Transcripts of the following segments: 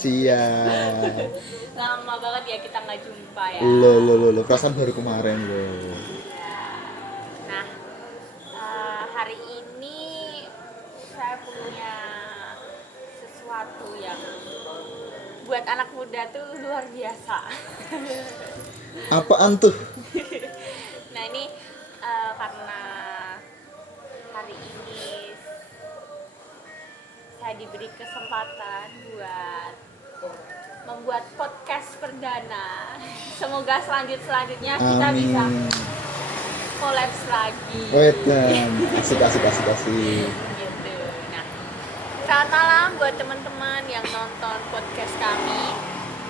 Cia. Lama banget ya kita nggak jumpa ya. Lo, perasaan baru kemarin lo. Ya. Nah, hari ini saya punya sesuatu yang buat anak muda tuh luar biasa. Apaan tuh? Nah ini karena hari ini saya diberi kesempatan buat membuat podcast perdana. Semoga selanjutnya kita bisa collabs lagi. Wedan, asik. Gitu. Nah, selamat malam buat teman-teman yang nonton podcast kami.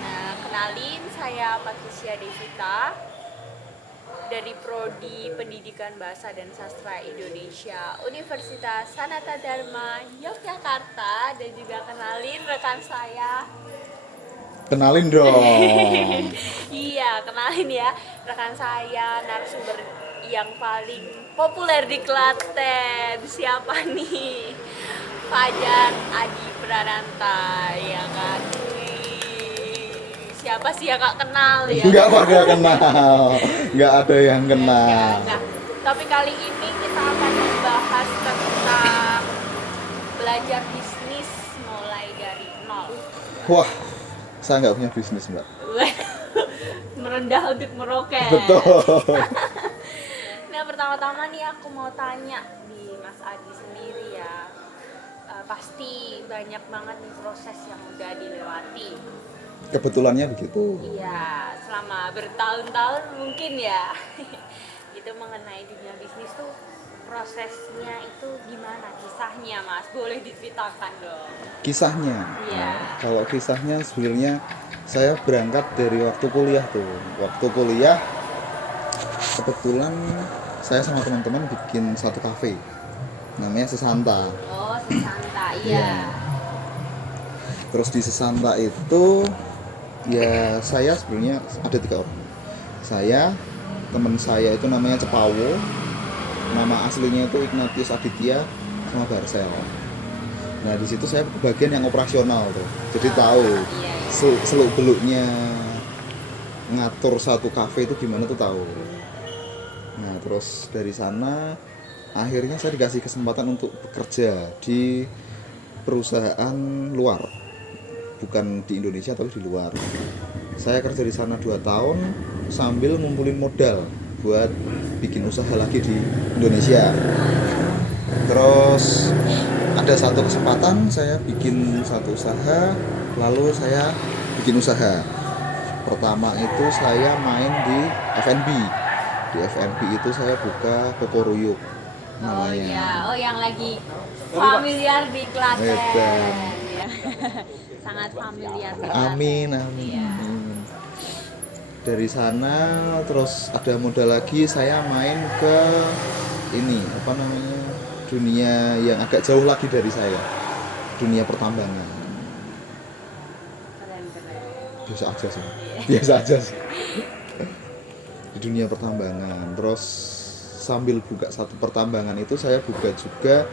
Nah, kenalin saya Patricia Devita dari Prodi Pendidikan Bahasa dan Sastra Indonesia Universitas Sanata Dharma Yogyakarta, dan juga kenalin rekan saya. Kenalin dong. Iya, kenalin ya, rekan saya narasumber yang paling populer di Klaten. Siapa nih? Fajar Adi Prananta, ya kan? Siapa sih yang gak kenal ya? Enggak kenal. Enggak ada yang kenal. Enggak. Tapi kali ini kita akan membahas tentang belajar bisnis mulai dari nol. Wah, saya nggak punya bisnis, Mbak. Merendah untuk meroket. Betul. Nah, pertama-tama nih aku mau tanya di Mas Adi sendiri ya. Pasti banyak banget nih proses yang udah dilewati. Kebetulannya begitu. Iya, selama bertahun-tahun mungkin ya. Itu mengenai dunia bisnis tuh prosesnya itu gimana, kisahnya Mas? Boleh diceritakan dong. Kisahnya. Iya. Kalau kisahnya sebenarnya saya berangkat dari waktu kuliah tuh. Waktu kuliah kebetulan saya sama teman-teman bikin satu kafe. Namanya Sesanta. Oh, Sesanta, iya. Terus di Sesanta itu ya saya sebenarnya ada 3 orang. Saya, teman saya itu namanya Cepawo, nama aslinya itu Ignatius Aditya, sama Barsel. Nah di situ saya bagian yang operasional tuh, jadi tahu seluk beluknya ngatur satu kafe itu gimana tuh tahu. Nah terus dari sana akhirnya saya dikasih kesempatan untuk bekerja di perusahaan luar, bukan di Indonesia tapi di luar. Saya kerja di sana 2 tahun sambil ngumpulin modal buat bikin usaha lagi di Indonesia. Terus ada satu kesempatan saya bikin satu usaha, lalu saya bikin usaha. Pertama itu saya main di F&B. Di F&B itu saya buka Kokoruyuk namanya. Oh iya, oh yang lagi familiar di Klaten. Ya. Sangat familiar di Klaten. Amin. Iya. Dari sana terus ada modal lagi, saya main ke ini apa namanya, dunia yang agak jauh lagi dari saya, dunia pertambangan. Keren. Biasa aja sih di dunia pertambangan. Terus sambil buka satu pertambangan itu saya buka juga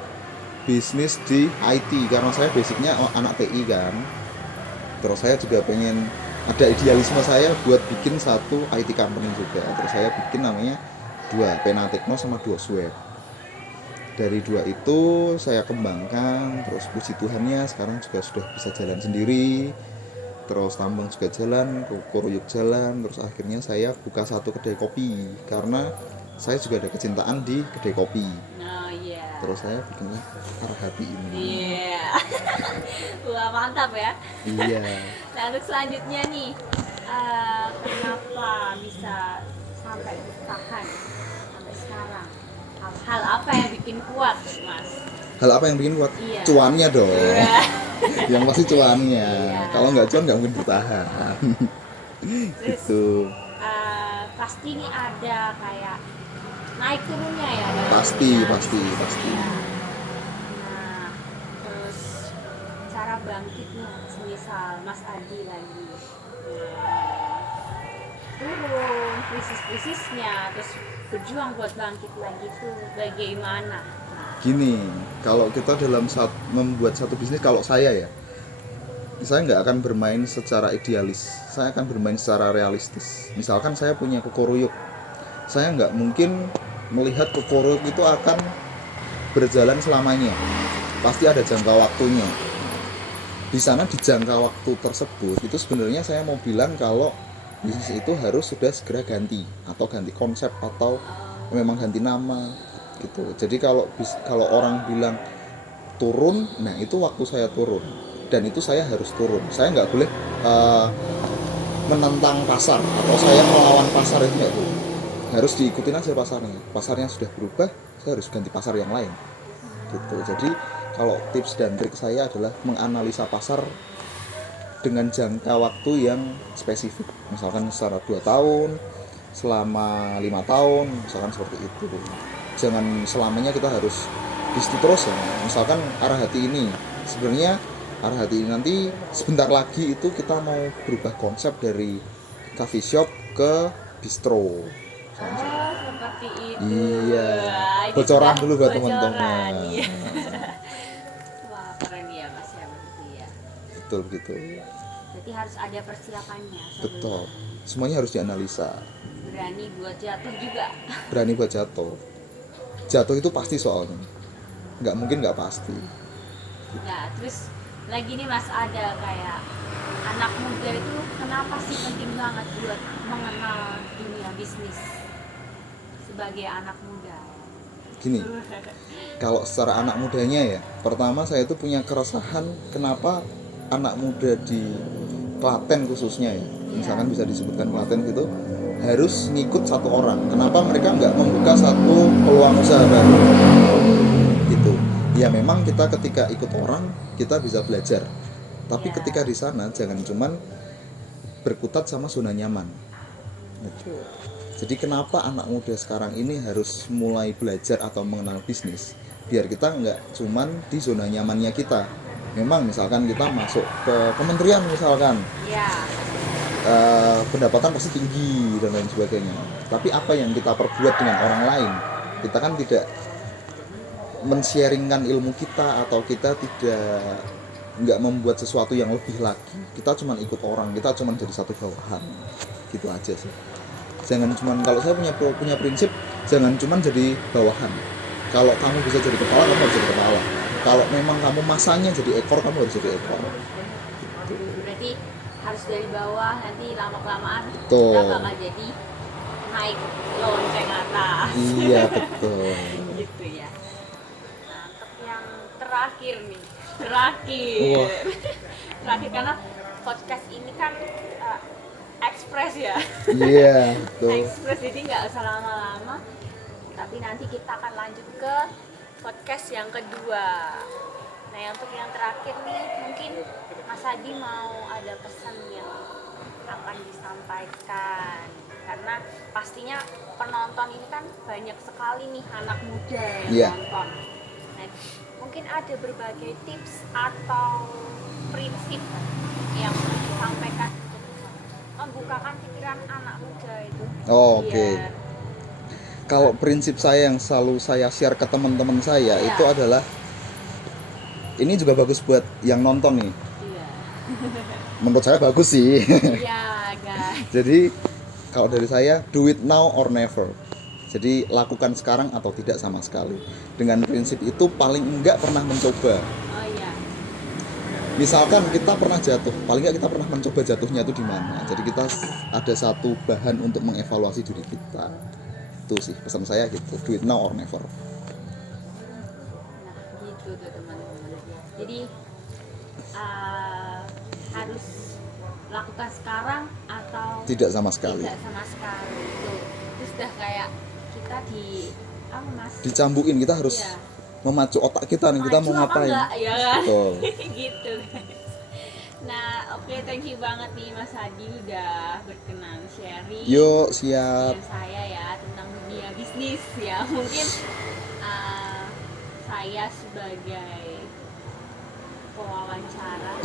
bisnis di IT karena saya basicnya anak TI kan. Terus saya juga pengen, ada idealisme saya buat bikin satu IT company juga. Terus saya bikin namanya 2, Penatekno sama 2 Swab. Dari 2 itu saya kembangkan, terus puji Tuhannya sekarang juga sudah bisa jalan sendiri. Terus tambang juga jalan, Kokoruyuk jalan. Terus akhirnya saya buka satu kedai kopi karena saya juga ada kecintaan di kedai kopi. Oh iya. Terus saya bikinlah Arah Hati ini. Iya. Wah, mantap ya. Iya. Nah, untuk selanjutnya nih, kenapa bisa sampai bertahan sampai sekarang? Hal apa yang bikin kuat, Mas? Hal apa yang bikin kuat? Iya. Cuannya dong. Iya. Yang pasti cuannya. Iya. Kalau nggak cuan nggak mungkin bertahan. Terus, Gitu. pasti nih ada kayak naik turunnya ya. Pasti. Ya. Nah, terus cara bangkitnya, semisal Mas Adi lagi turun krisis-krisisnya, terus berjuang buat bangkit lagi tuh bagaimana? Gini, kalau kita dalam membuat satu bisnis, kalau saya ya, saya nggak akan bermain secara idealis, saya akan bermain secara realistis. Misalkan saya punya kokoruyuk, saya nggak mungkin melihat kokoruyuk itu akan berjalan selamanya, pasti ada jangka waktunya. Di sana di jangka waktu tersebut itu sebenarnya saya mau bilang kalau bisnis itu harus sudah segera ganti, atau ganti konsep, atau memang ganti nama gitu. Jadi kalau orang bilang turun, nah itu waktu saya turun, dan itu saya harus turun. Saya nggak boleh menentang pasar atau saya melawan pasar, itu nggak boleh. Harus diikutin aja pasarnya. Pasarnya sudah berubah, saya harus ganti pasar yang lain gitu. Jadi kalau tips dan trik saya adalah menganalisa pasar dengan jangka waktu yang spesifik, misalkan secara 2 tahun, selama 5 tahun, misalkan seperti itu. Jangan selamanya kita harus di situ terus ya. Misalkan arah hati ini, sebenarnya arah hati ini nanti sebentar lagi itu kita mau berubah konsep dari coffee shop ke bistro. Seperti itu. Iya. Wah, ini Bocoran sudah dulu buat bocoran, teman-teman. iya. Wah, keren ya Mas ya begitu ya. Betul begitu. Berarti harus ada persiapannya. Betul. Semuanya harus dianalisa. Berani buat jatuh juga. Berani buat jatuh. Jatuh itu pasti soalnya. Nggak mungkin nggak pasti. Nah, terus lagi nih Mas, ada kayak anak muda itu kenapa sih penting banget buat mengenal dunia bisnis sebagai anak muda? Gini, kalau secara anak mudanya ya, pertama saya itu punya keresahan kenapa anak muda di Klaten khususnya ya, misalkan bisa disebutkan Klaten gitu, harus ngikut satu orang. Kenapa mereka nggak membuka satu peluang usaha baru gitu? Ya memang kita ketika ikut orang kita bisa belajar, tapi ketika di sana jangan cuman berkutat sama zona nyaman gitu. Jadi kenapa anak muda sekarang ini harus mulai belajar atau mengenal bisnis, biar kita nggak cuman di zona nyamannya kita. Memang misalkan kita masuk ke kementerian misalkan, pendapatan pasti tinggi dan lain sebagainya, tapi apa yang kita perbuat dengan orang lain, kita kan tidak men-sharingkan ilmu kita, atau kita tidak nggak membuat sesuatu yang lebih lagi. Kita cuma ikut orang, kita cuma jadi satu bawahan gitu aja sih. Jangan cuman, kalau saya punya prinsip, jangan cuman jadi bawahan. Kalau kamu bisa jadi kepala, kamu harus jadi kepala. Kalau memang kamu masanya jadi ekor, kamu harus jadi ekor. Berarti harus dari bawah, nanti lama-kelamaan Betul. kita bakal jadi naik lonceng atas. Iya betul. Gitu ya. Nah, untuk yang terakhir nih, terakhir karena podcast ini kan ekspres ya. Iya betul. Ekspres, jadi nggak usah lama-lama, tapi nanti kita akan lanjut ke podcast yang kedua. Nah, untuk yang terakhir nih, mungkin Mas Hadi mau ada pesan yang akan disampaikan, karena pastinya penonton ini kan banyak sekali nih anak muda yang nonton. Nah, mungkin ada berbagai tips atau prinsip yang disampaikan untuk membukakan pikiran anak muda itu. Oke. Kalau prinsip saya yang selalu saya share ke teman-teman saya itu adalah, ini juga bagus buat yang nonton nih. Menurut saya bagus sih. Iya, guys. Jadi kalau dari saya, do it now or never. Jadi lakukan sekarang atau tidak sama sekali. Dengan prinsip itu paling enggak pernah mencoba. Oh iya. Misalkan kita pernah jatuh, paling enggak kita pernah mencoba jatuhnya itu di mana. Jadi kita ada satu bahan untuk mengevaluasi diri kita. Itu sih pesan saya gitu. Do it now or never. Nah, gitu tuh teman-teman. Jadi harus lakukan sekarang atau Tidak sama sekali. Tidak sama sekali. Tuh. Terus udah kayak kita Mas? Dicambukin, kita harus memacu otak kita nih, kita mau ngapain. Enggak, ya kan? Betul. Gitu. Nah, oke, thank you banget nih Mas Hadi udah berkenan sharing. Yuk, siap. Dengan saya ya tentang dunia bisnis ya. Mungkin saya sebagai pewawancara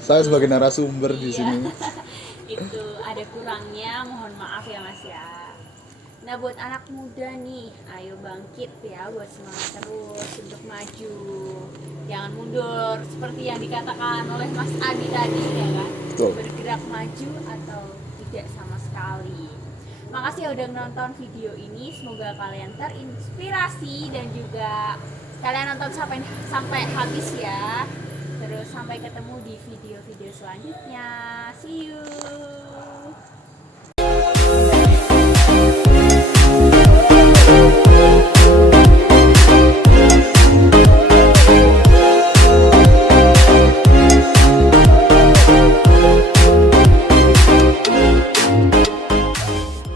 Saya sebagai narasumber di sini. itu ada kurangnya, mohon maaf ya Mas ya. Nah buat anak muda nih, ayo bangkit ya buat semangat terus untuk maju. Jangan mundur seperti yang dikatakan oleh Mas Adi tadi ya kan. Betul. Bergerak maju atau tidak sama sekali. Makasih ya udah nonton video ini, semoga kalian terinspirasi dan juga kalian nonton sampai habis ya. Terus sampai ketemu di video-video selanjutnya. See you.